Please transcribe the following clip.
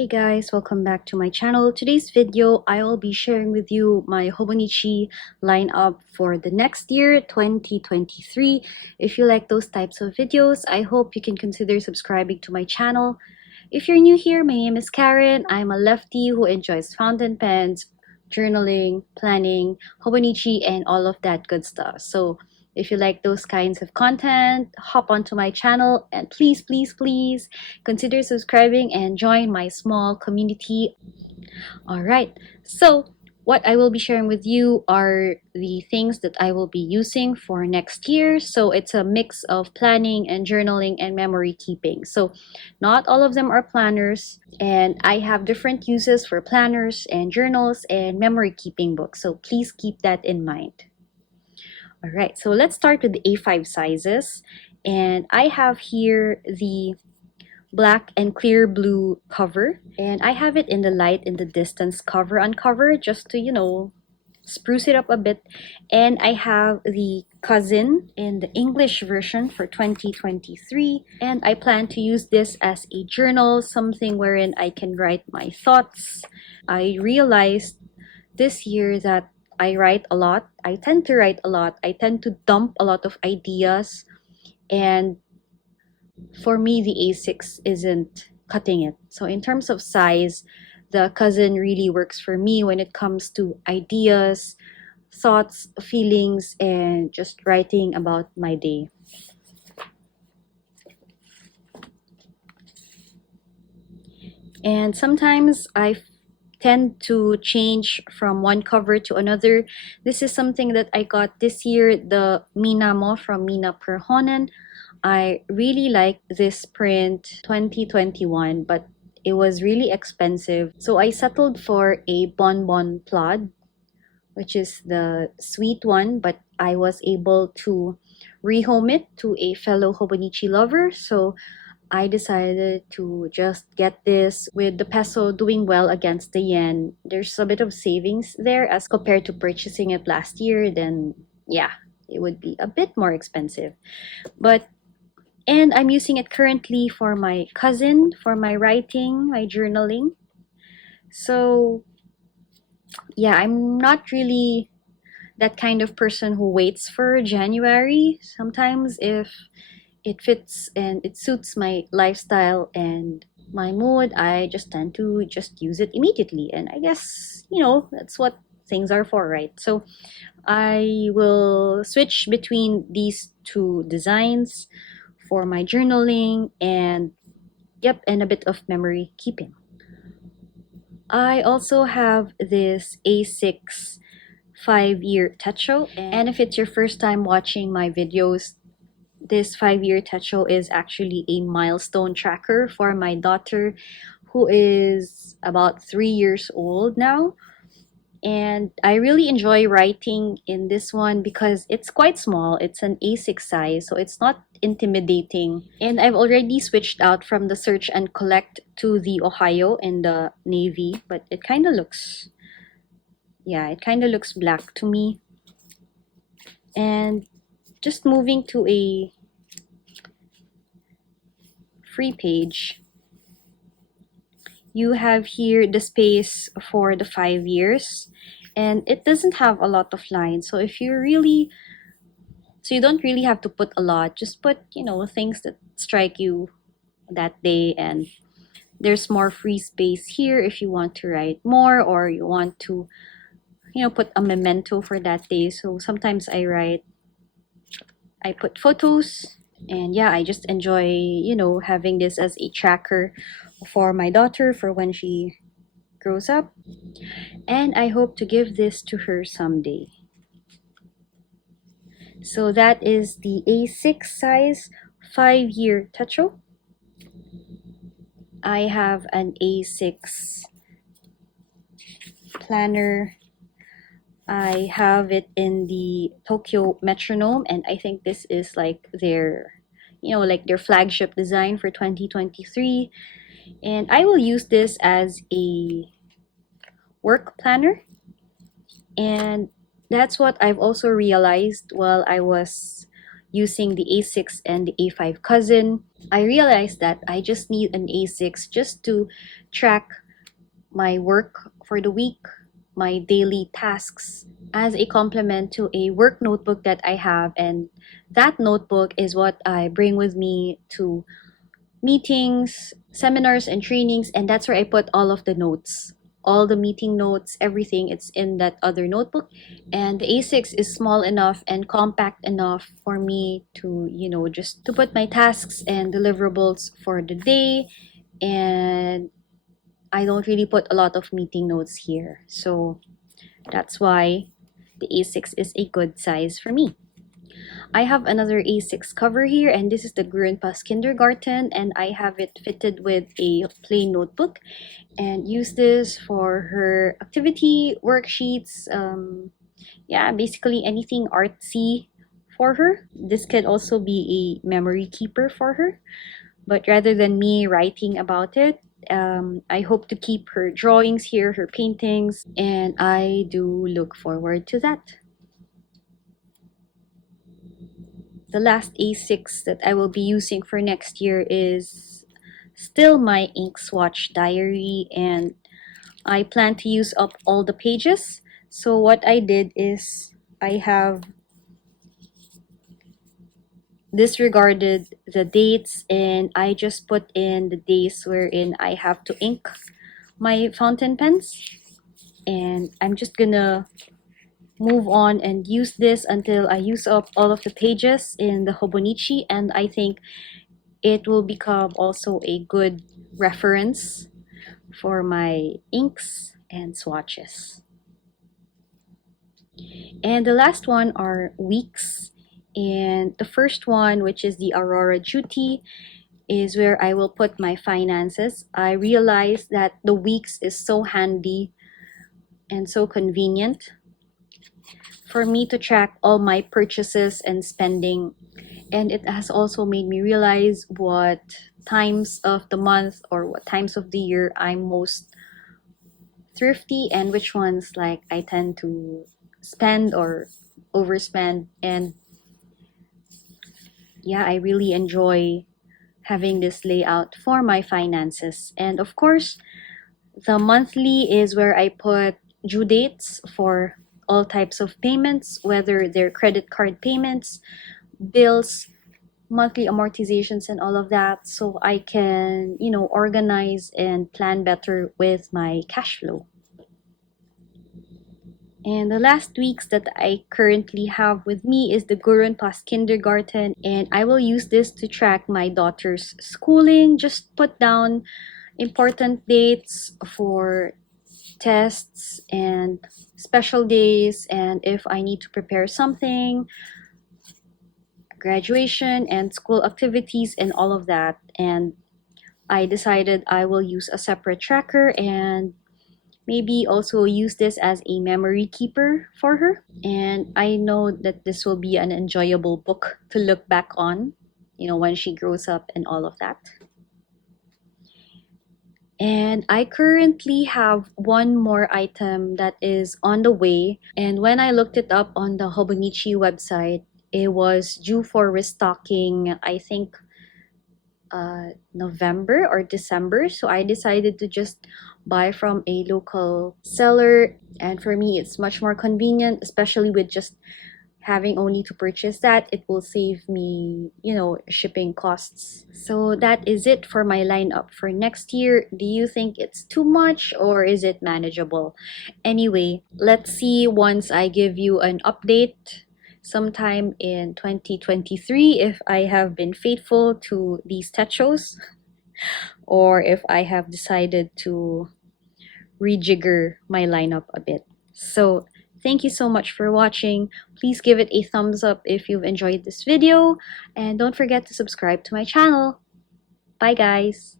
Hey guys, welcome back to my channel. Today's video, I will be sharing with you my Hobonichi lineup for the next year, 2023. If you like those types of videos, I hope you can consider subscribing to my channel. If you're new here, my name is Karen. I'm a lefty who enjoys fountain pens, journaling, planning, Hobonichi, and all of that good stuff. So if you like those kinds of content, hop onto my channel and please consider subscribing and join my small community. Alright, so what I will be sharing with you are the things that I will be using for next year. So it's a mix of planning and journaling and memory keeping. So not all of them are planners, and I have different uses for planners and journals and memory keeping books. So please keep that in mind. All right, so let's start with the A5 sizes. And I have here the black and clear blue cover. And I have it in the light in the distance cover on cover just to, spruce it up a bit. And I have the cousin in the English version for 2023. And I plan to use this as a journal, something wherein I can write my thoughts. I realized this year that I write a lot. I tend to write a lot. I tend to dump a lot of ideas. And for me, the A6 isn't cutting it. So in terms of size, the cousin really works for me when it comes to ideas, thoughts, feelings, and just writing about my day. And sometimes I tend to change from one cover to another. This is something that I got this year, the Minamo from Mina Perhonen. I really like this print 2021, but it was really expensive. So I settled for a Bonbon Plod, which is the sweet one, but I was able to rehome it to a fellow Hobonichi lover. So I decided to just get this. With the peso doing well against the yen, there's a bit of savings there as compared to purchasing it last year. Then yeah, it would be a bit more expensive. And I'm using it currently for my cousin, for my writing, my journaling. So yeah, I'm not really that kind of person who waits for January. Sometimes if it fits and it suits my lifestyle and my mood, I just tend to just use it immediately. And I guess, that's what things are for, right? So I will switch between these two designs for my journaling and a bit of memory keeping. I also have this A6 5-year Techo, and if it's your first time watching my videos, this 5-year Techo is actually a milestone tracker for my daughter, who is about 3 years old now. And I really enjoy writing in this one because it's quite small. It's an A6 size, so it's not intimidating. And I've already switched out from the search and collect to the Ohayo and the navy, but it kind of looks black to me. And just moving to a free page, you have here the space for the 5 years, and it doesn't have a lot of lines. So you don't really have to put a lot. Just put, things that strike you that day, and there's more free space here if you want to write more or you want to, put a memento for that day. So sometimes I put photos. And yeah, I just enjoy, having this as a tracker for my daughter for when she grows up. And I hope to give this to her someday. So that is the A6 size 5-year Techo. I have an A6 planner. I have it in the Tokyo Metronome, and I think this is like their flagship design for 2023. And I will use this as a work planner. And that's what I've also realized while I was, using the A6 and the A5 cousin. I realized that I just need an A6 just to track my work for the week, my daily tasks, as a complement to a work notebook that I have. And that notebook is what I bring with me to meetings, seminars, and trainings. And that's where I put all of the notes. All the meeting notes, everything, it's in that other notebook. And the A6 is small enough and compact enough for me to, just to put my tasks and deliverables for the day. And I don't really put a lot of meeting notes here. So that's why the A6 is a good size for me. I have another A6 cover here, and this is the Gurunpa's kindergarten, and I have it fitted with a plain notebook and use this for her activity worksheets. Yeah, basically anything artsy for her. This can also be a memory keeper for her, but rather than me writing about it, I hope to keep her drawings here, her paintings, and I do look forward to that. The last A6 that I will be using for next year is still my ink swatch diary, and I plan to use up all the pages. So what I did is I have disregarded the dates, and I just put in the days wherein I have to ink my fountain pens, and I'm just gonna move on and use this until I use up all of the pages in the Hobonichi, and I think it will become also a good reference for my inks and swatches. And the last one are weeks, and the first one, which is the Aurora duty, is where I will put my finances. I realized that the weeks is so handy and so convenient for me to track all my purchases and spending. And it has also made me realize what times of the month or what times of the year I'm most thrifty and which ones like I tend to spend or overspend. And yeah, I really enjoy having this layout for my finances. And of course, the monthly is where I put due dates for all types of payments, whether they're credit card payments, bills, monthly amortizations, and all of that, so I can, organize and plan better with my cash flow. And the last weeks that I currently have with me is the Gurunpa's kindergarten, and I will use this to track my daughter's schooling, just put down important dates for tests and special days, and if I need to prepare something, graduation and school activities and all of that. And I decided I will use a separate tracker and maybe also use this as a memory keeper for her. And I know that this will be an enjoyable book to look back on, when she grows up and all of that. And I currently have one more item that is on the way. And when I looked it up on the Hobonichi website, it was due for restocking, I think, November or December. So I decided to just buy from a local seller. And for me, it's much more convenient, especially with just having only to purchase that. It will save me, shipping costs. So that is it for my lineup for next year. Do you think it's too much or is it manageable? Anyway, let's see once I give you an update sometime in 2023 if I have been faithful to these techos or if I have decided to rejigger my lineup a bit. So thank you so much for watching. Please give it a thumbs up if you've enjoyed this video, and don't forget to subscribe to my channel. Bye guys!